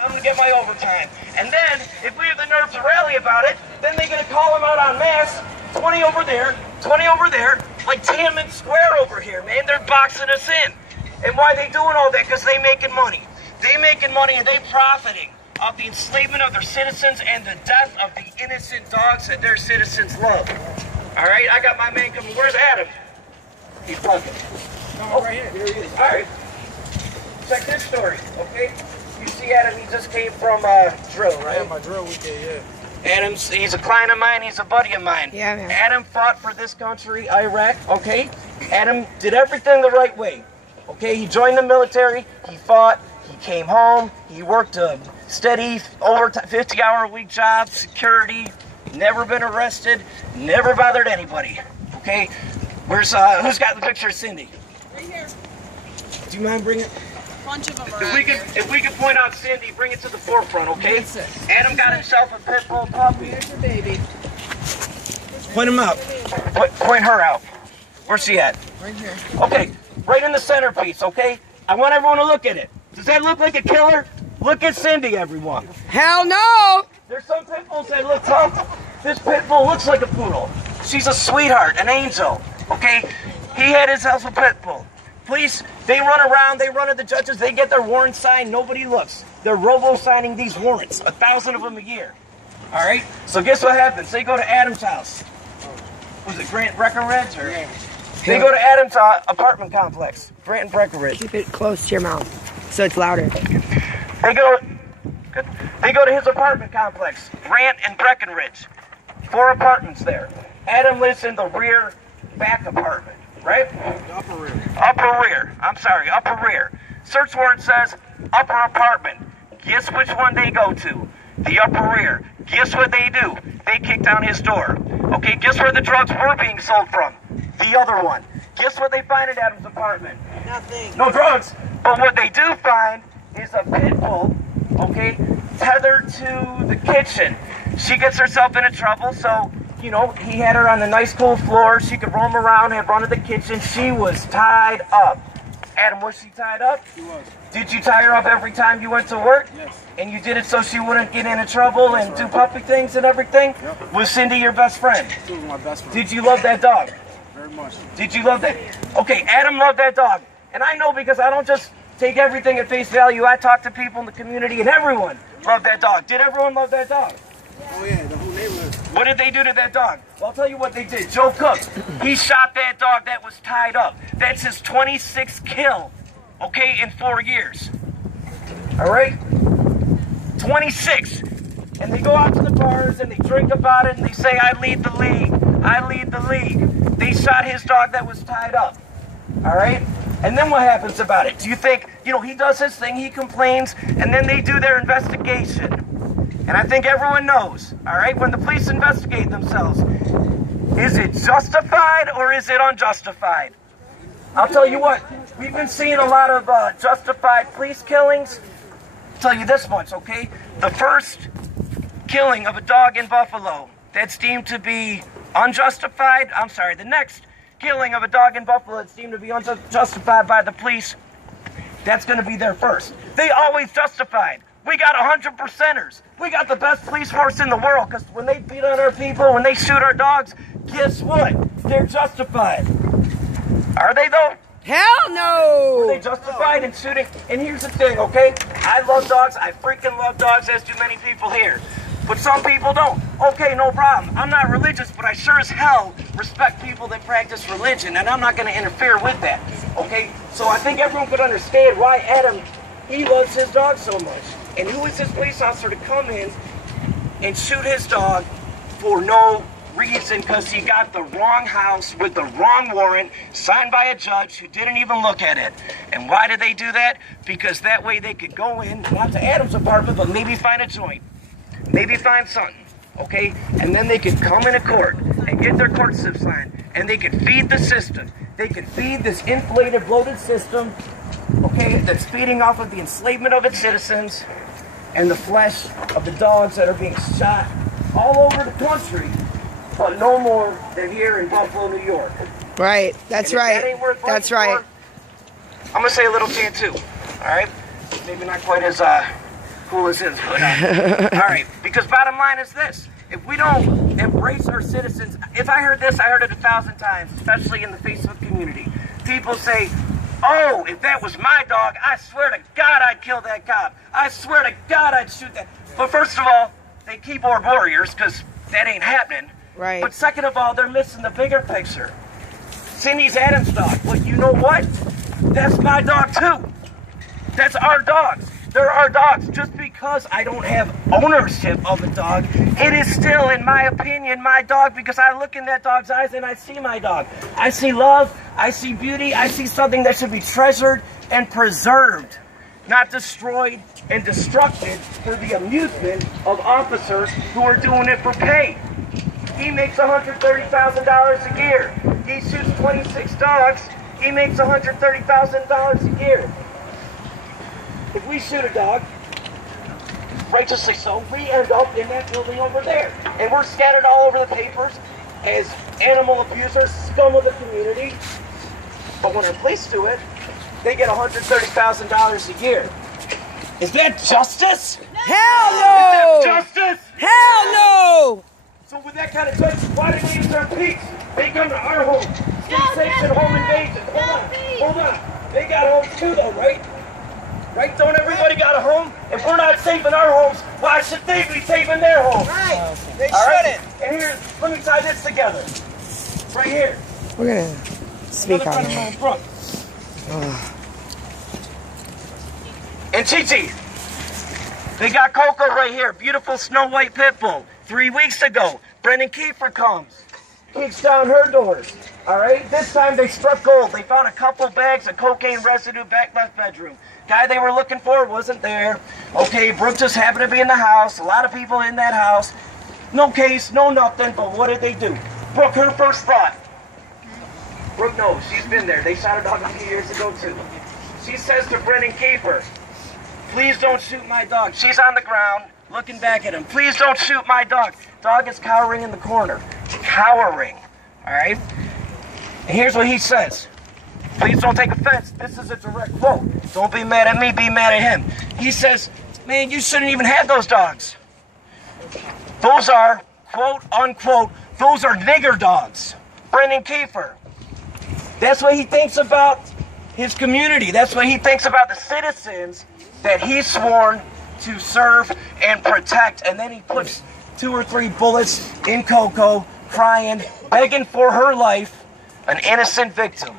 I'm going to get my overtime. And then, if we have the nerve to rally about it, then they're going to call them out en masse. 20 over there, 20 over there, like Tiananmen Square over here, man. They're boxing us in. And why are they doing all that? Because they making money. They making money and they profiting of the enslavement of their citizens and the death of the innocent dogs that their citizens love. All right, I got my man coming. Where's Adam? He's fucking. No, right here. Here he is. All right. Check this story, okay? You see Adam, he just came from drill, right? Yeah, my drill weekend, yeah. Adam's, he's a client of mine, he's a buddy of mine. Yeah, man. Adam fought for this country, Iraq, okay? Adam did everything the right way, okay? He joined the military, he fought, he came home, he worked a steady, over 50-hour-a-week job, security, never been arrested, never bothered anybody, okay? Where's, who's got the picture of Cindy? Right here. Do you mind bringing it? Bunch of them are If we could point out Cindy, bring it to the forefront, okay? Yes, sir. Adam got himself a pit bull puppy. Here's the baby. Point him out. Point her out. Where's she at? Right here. Okay, right in the centerpiece, okay? I want everyone to look at it. Does that look like a killer? Look at Cindy, everyone. Hell no! There's some pit bulls that look tough. This pit bull looks like a poodle. She's a sweetheart, an angel, okay? He had himself a pit bull. Police, they run around, they run to the judges, they get their warrants signed, nobody looks. They're robo-signing these warrants, 1,000 of them a year. All right? So guess what happens? They go to Adam's house. Was it Grant Breckenridge? Or? Yeah. They go to Adam's apartment complex, Grant and Breckenridge. Keep it close to your mouth so it's louder. They go to his apartment complex, Grant and Breckenridge. 4 apartments there. Adam lives in the rear back apartment. Right? Upper rear. Upper rear. I'm sorry, upper rear. Search warrant says upper apartment. Guess which one they go to? The upper rear. Guess what they do? They kick down his door. Okay, guess where the drugs were being sold from? The other one. Guess what they find at Adam's apartment? Nothing. No drugs. But what they do find is a pit bull, okay, tethered to the kitchen. She gets herself into trouble, so you know, he had her on the nice cool floor. She could roam around, had run to the kitchen. She was tied up. Adam, was she tied up? She was. Did you tie her up every time you went to work? Yes. And you did it so she wouldn't get into trouble and do puppy things and everything? Yep. Was Cindy your best friend? She was my best friend. Did you love that dog? Very much. Did you love that? Okay, Adam loved that dog. And I know because I don't just take everything at face value. I talk to people in the community and everyone loved that dog. Did everyone love that dog? Oh yeah, the whole neighborhood. What did they do to that dog? Well, I'll tell you what they did. Joe Cook, he shot that dog that was tied up. That's his 26th kill, okay, in 4 years. All right? 26. And they go out to the bars and they drink about it and they say, I lead the league. I lead the league. They shot his dog that was tied up. All right? And then what happens about it? Do you think, you know, he does his thing, he complains, and then they do their investigation. And I think everyone knows, all right, when the police investigate themselves, is it justified or is it unjustified? I'll tell you what, we've been seeing a lot of justified police killings. I'll tell you this much, okay? The first killing of a dog in Buffalo, that's deemed to be unjustified. I'm sorry, the next killing of a dog in Buffalo that's deemed to be unjustified by the police, that's going to be their first. They always justified. We got 100%ers. We got the best police force in the world because when they beat on our people, when they shoot our dogs, guess what? They're justified. Are they though? Hell no! Are they justified in shooting? And here's the thing, okay? I love dogs. I freaking love dogs, as do many people here. But some people don't. Okay, no problem. I'm not religious, but I sure as hell respect people that practice religion, and I'm not going to interfere with that, okay? So I think everyone could understand why Adam, he loves his dog so much. And who is this police officer to come in and shoot his dog for no reason because he got the wrong house with the wrong warrant signed by a judge who didn't even look at it. And why did they do that? Because that way they could go in, not to Adam's apartment, but maybe find a joint. Maybe find something, okay? And then they could come into court and get their court slip signed. And they could feed the system. They could feed this inflated, bloated system, okay, that's feeding off of the enslavement of its citizens and the flesh of the dogs that are being shot all over the country, but no more than here in Buffalo, New York. Right, that's right. That ain't worth That's fighting right. for, I'm gonna say a little chant too, all right? Maybe not quite as cool as his hood on. All right, because bottom line is this. If we don't embrace our citizens, if I heard this, I heard it 1,000 times, especially in the Facebook community. People say, oh, if that was my dog, I swear to God I'd kill that cop. I swear to God I'd shoot that. But first of all, they keyboard warriors, because that ain't happening. Right. But second of all, they're missing the bigger picture. Cindy's Adam's dog. Well, you know what? That's my dog too. That's our dogs. They're our dogs. Just because I don't have ownership of a dog, it is still, in my opinion, my dog, because I look in that dog's eyes and I see my dog. I see love, I see beauty, I see something that should be treasured and preserved, not destroyed and destructed for the amusement of officers who are doing it for pay. He makes $130,000 a year. He shoots 26 dogs. He makes $130,000 a year. If we shoot a dog, righteously so, we end up in that building over there. And we're scattered all over the papers as animal abusers, scum of the community. But when our police do it, they get $130,000 a year. Is that justice? Hell no! Is that justice? Hell no! So with that kind of justice, why do they deserve peace? They come to our home. State sanctioned home invasion. Hold on. They got homes too though, right? Right? Don't everybody got a home? If we're not safe in our homes, why should they be safe in their homes? Right. They All right? shouldn't. And here, let me tie this together. Right here. We're gonna speak Another on friend of it. mine, Brooke. And Chi-Chi. They got Coco right here. Beautiful Snow White Pit Bull. 3 weeks ago, Brendan Kiefer comes. Kicks down her doors. All right? This time they struck gold. They found a couple bags of cocaine residue back left bedroom. Guy they were looking for wasn't there. Okay, Brooke just happened to be in the house. A lot of people in that house. No case, no nothing, but what did they do? Brooke, her first thought. Brooke knows. She's been there. They shot her dog a few years ago, too. She says to Brendan Kiefer, please don't shoot my dog. She's on the ground, looking back at him. Please don't shoot my dog. Dog is cowering in the corner. Cowering. All right? And here's what he says. Please don't take offense. This is a direct quote. Don't be mad at me, be mad at him. He says, man, you shouldn't even have those dogs. Those are, quote, unquote, those are nigger dogs. Brendan Kiefer. That's what he thinks about his community. That's what he thinks about the citizens that he's sworn to serve and protect. And then he puts 2 or 3 bullets in Coco, crying, begging for her life, an innocent victim.